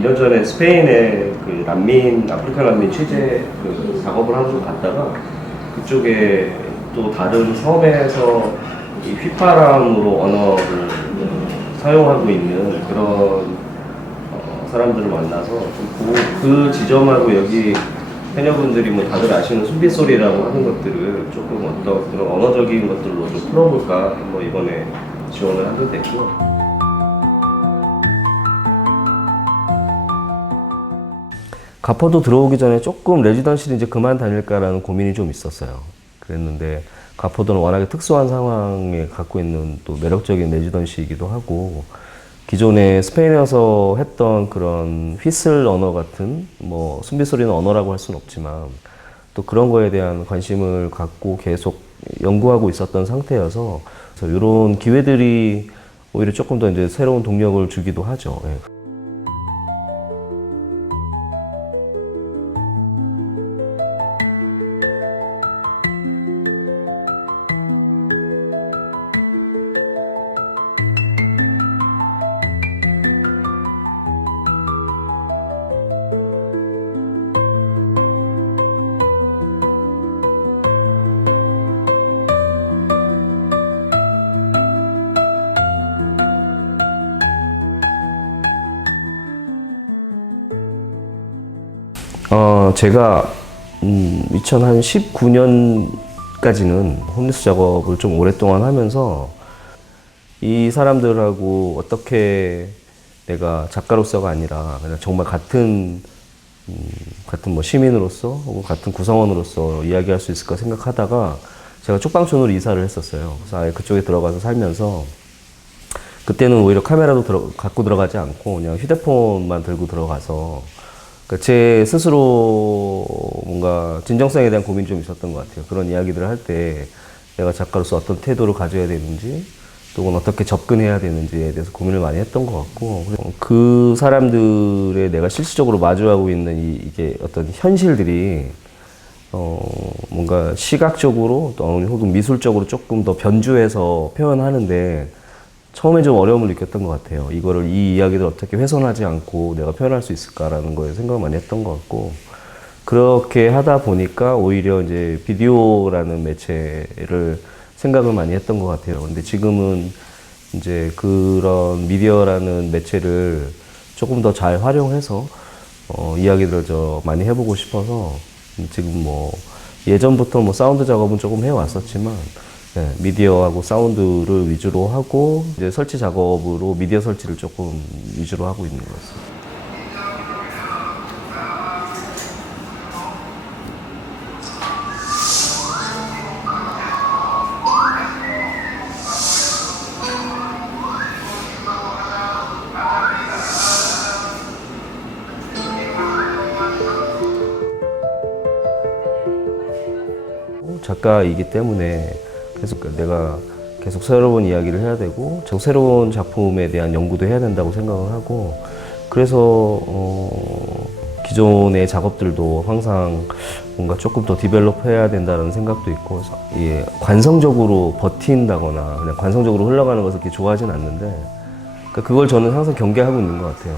년 전에 스페인에 그 난민 아프리카 난민 취재 그 작업을 하러 좀 갔다가 그쪽에 또 다른 섬에서 이 휘파람으로 언어를 사용하고 있는 그런 어, 사람들을 만나서 좀 그, 그 지점하고 여기 해녀분들이 뭐 다들 아시는 숨빗소리라고 하는 것들을 조금 어떤 그런 언어적인 것들로 좀 풀어볼까 뭐 이번에 지원을 하게 됐고 가포도 들어오기 전에 조금 레지던시를 이제 그만 다닐까라는 고민이 좀 있었어요. 그랬는데 가포도는 워낙에 특수한 상황에 갖고 있는 또 매력적인 레지던시이기도 하고 기존에 스페인에서 했던 그런 휘슬 언어 같은 뭐 숨비 소리는 언어라고 할 수는 없지만 또 그런 거에 대한 관심을 갖고 계속 연구하고 있었던 상태여서 이런 기회들이 오히려 조금 더 이제 새로운 동력을 주기도 하죠. 예. 어, 제가 음, 2019년까지는 홈리스 작업을 좀 오랫동안 하면서 이 사람들하고 어떻게 내가 작가로서가 아니라 그냥 정말 같은 음, 같은 뭐 시민으로서 혹은 같은 구성원으로서 이야기할 수 있을까 생각하다가 제가 쪽방촌으로 이사를 했었어요. 그래서 아예 그쪽에 들어가서 살면서 그때는 오히려 카메라도 들어, 갖고 들어가지 않고 그냥 휴대폰만 들고 들어가서 그러니까 제 스스로 뭔가 진정성에 대한 고민이 좀 있었던 것 같아요. 그런 이야기들을 할 때 내가 작가로서 어떤 태도를 가져야 되는지 또는 어떻게 접근해야 되는지에 대해서 고민을 많이 했던 것 같고 그 사람들의 내가 실질적으로 마주하고 있는 이, 이게 어떤 현실들이 어 뭔가 시각적으로 또 혹은 미술적으로 조금 더 변주해서 표현하는데 처음에 좀 어려움을 느꼈던 것 같아요. 이거를 이 이야기를 어떻게 훼손하지 않고 내가 표현할 수 있을까라는 거에 생각을 많이 했던 것 같고 그렇게 하다 보니까 오히려 이제 비디오라는 매체를 생각을 많이 했던 것 같아요. 근데 지금은 이제 그런 미디어라는 매체를 조금 더 잘 활용해서 어, 이야기들을 저 많이 해보고 싶어서 지금 뭐 예전부터 뭐 사운드 작업은 조금 해왔었지만 네, 미디어하고 사운드를 위주로 하고 이제 설치 작업으로 미디어 설치를 조금 위주로 하고 있는 것 같습니다. 작가이기 때문에 계속 내가 계속 새로운 이야기를 해야 되고 저 새로운 작품에 대한 연구도 해야 된다고 생각을 하고 그래서 어, 기존의 작업들도 항상 뭔가 조금 더 디벨롭 해야 된다는 생각도 있고 예, 관성적으로 버틴다거나 그냥 관성적으로 흘러가는 것을 그렇게 좋아하진 않는데 그러니까 그걸 저는 항상 경계하고 있는 것 같아요.